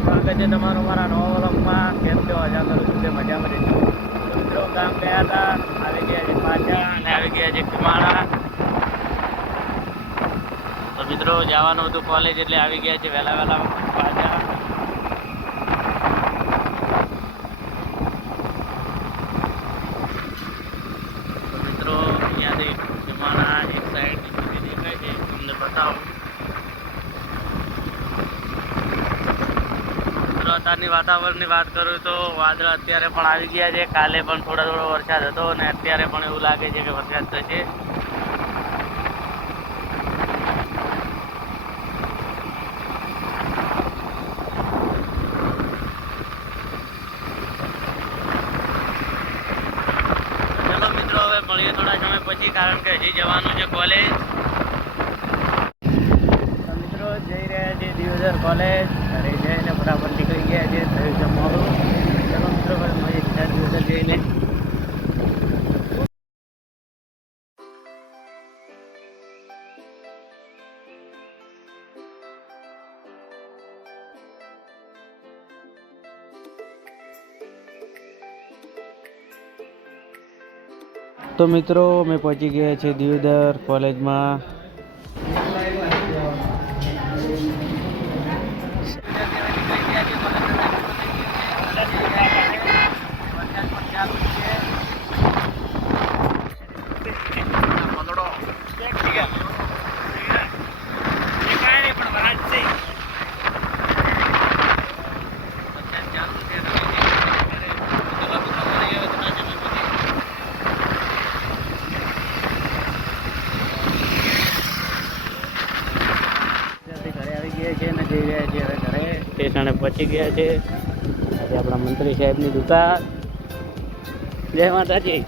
સ્વાગત છે તમારું મારા નવા વલમમાં કેમ છો? હજાર કરું છું? તે મજામાં રહેજો તો મિત્રો ગામ ગયા હતા. આવી ગયા છે પાછા અને આવી ગયા છે કુમાળા તો મિત્રો, જવાનું હતું કોલેજ એટલે આવી ગયા છે વહેલા વહેલા. અત્યારની વાતાવરણની વાત કરું તો વાદળ અત્યારે પણ આવી ગયા છે. કાલે પણ થોડો થોડો વરસાદ હતો અને અત્યારે પણ એવું લાગે છે કે વરસાદ થશે. મળીએ થોડા સમય પછી, કારણ કે હજી જવાનું છે કોલેજ મિત્રો, જઈ રહ્યા છે દિવસર કોલેજ ઘરે જઈને બરાબર નીકળી તો મિત્રો અમે પહોંચી ગયા છે દિવદર કોલેજમાં ત્યાંથી ઘરે આવી ગયા છે અને જઈ રહ્યા છે હવે ઘરે. સ્ટેશને પહોંચી ગયા છે. આજે આપણા મંત્રી સાહેબની દુકાન. જય માતાજી.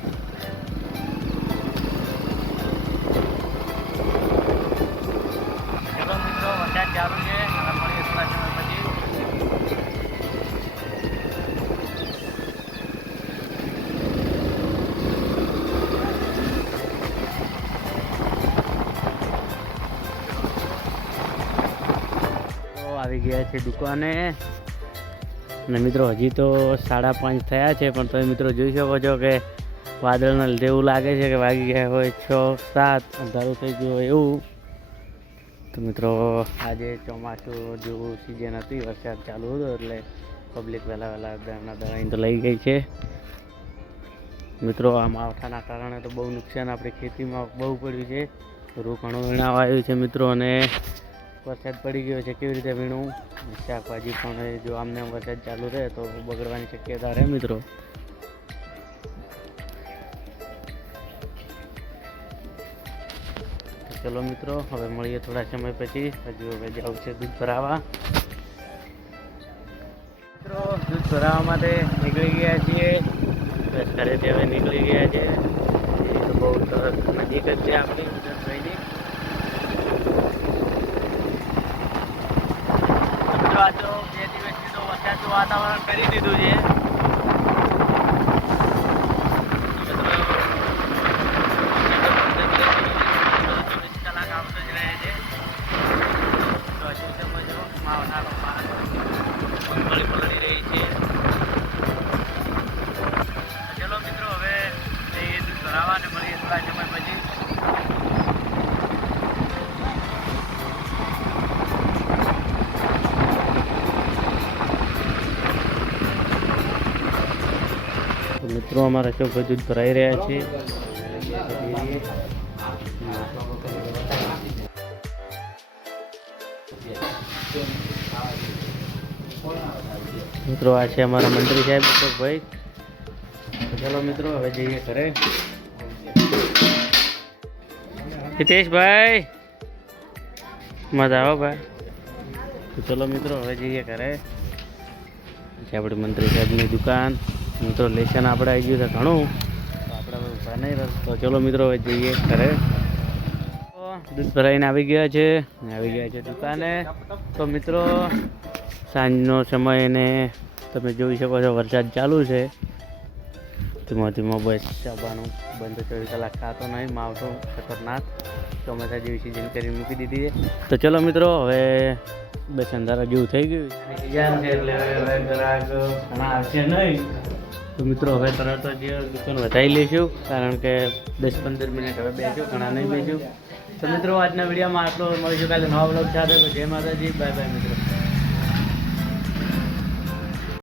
આવી ગયા છે દુકાને. અને મિત્રો, હજી તો સાડા પાંચ થયા છે, પણ તમે મિત્રો જોઈ શકો છો કે વાદળના લીધે એવું લાગે છે કે વાગી ગયા હોય છ, સાત, અંધારું થઈ ગયું હોય એવું. તો મિત્રો, આજે ચોમાસું જેવું સિઝન હતી, વરસાદ ચાલુ હતો એટલે પબ્લિક વહેલા વહેલા દાણા દાણા તો લઈ ગઈ છે. મિત્રો, આ માવઠાના કારણે તો બહુ નુકસાન આપણી ખેતીમાં બહુ પડ્યું છે. રૂ ઘણું વીણાવ આવ્યું છે મિત્રો, અને વરસાદ પડી ગયો છે, કેવી રીતે વીણું? શાકભાજી પણ જો આમને વરસાદ ચાલુ રહે તો બગડવાની શક્યતા રહે મિત્રો. ચલો મિત્રો, હવે મળીએ થોડા સમય પછી. હજુ હવે જવું છે દૂધ ભરાવા. મિત્રો, દૂધ ભરાવા માટે નીકળી ગયા છીએ. ઘરેથી હવે નીકળી ગયા છે. તો બહુ સરસ નજીક જ છે આપણી. આ બે દિવસથી તો વરસાદનું વાતાવરણ કરી દીધું છે. તો અમારા ચોખ્ખો દૂધ ભરાઈ રહ્યા છે. મિત્રો, આ છે અમારા મંત્રી સાહેબ ભાઈ. ચલો મિત્રો, હવે જઈએ ઘરે. હિતેશભાઈ, મજા આવો ભાઈ. ચલો મિત્રો, હવે જઈએ ઘરે. છે આપણી મંત્રી સાહેબની દુકાન. મિત્રો, લેશન આપણે આવી ગયું છે ઘણું. આપણે ઊભા નહીં તો ચલો મિત્રો, હવે જઈએ ઘરે. દૂધ ભરાઈને આવી ગયા છે. આવી ગયા છે દુકાને. તો મિત્રો, સાંજનો સમય અને તમે જોઈ શકો છો, વરસાદ ચાલુ છે. ધીમો ધીમો બસ ચાલવાનું બંધ ચોવીસ કલાક ખાતો નહીં. માવઠું ખતરનાક. ચોમાસા જેવી સિઝન કરી મૂકી દીધી છે. તો ચલો મિત્રો, હવે બસ અંધારા જેવું થઈ ગયું એટલે હવે ઘણા આવશે નહીં. તો મિત્રો, હવે તરત જ દુકાન વધારી લઈશું, કારણ કે દસ પંદર મિનિટ હવે બેસ્યું, ઘણા નહીં બેસ્યું. તો મિત્રો, આજના વિડીયોમાં આટલો મળીશું કાલે નવા બ્લોગ સાથે. તો જય માતાજી. બાય બાય મિત્રો.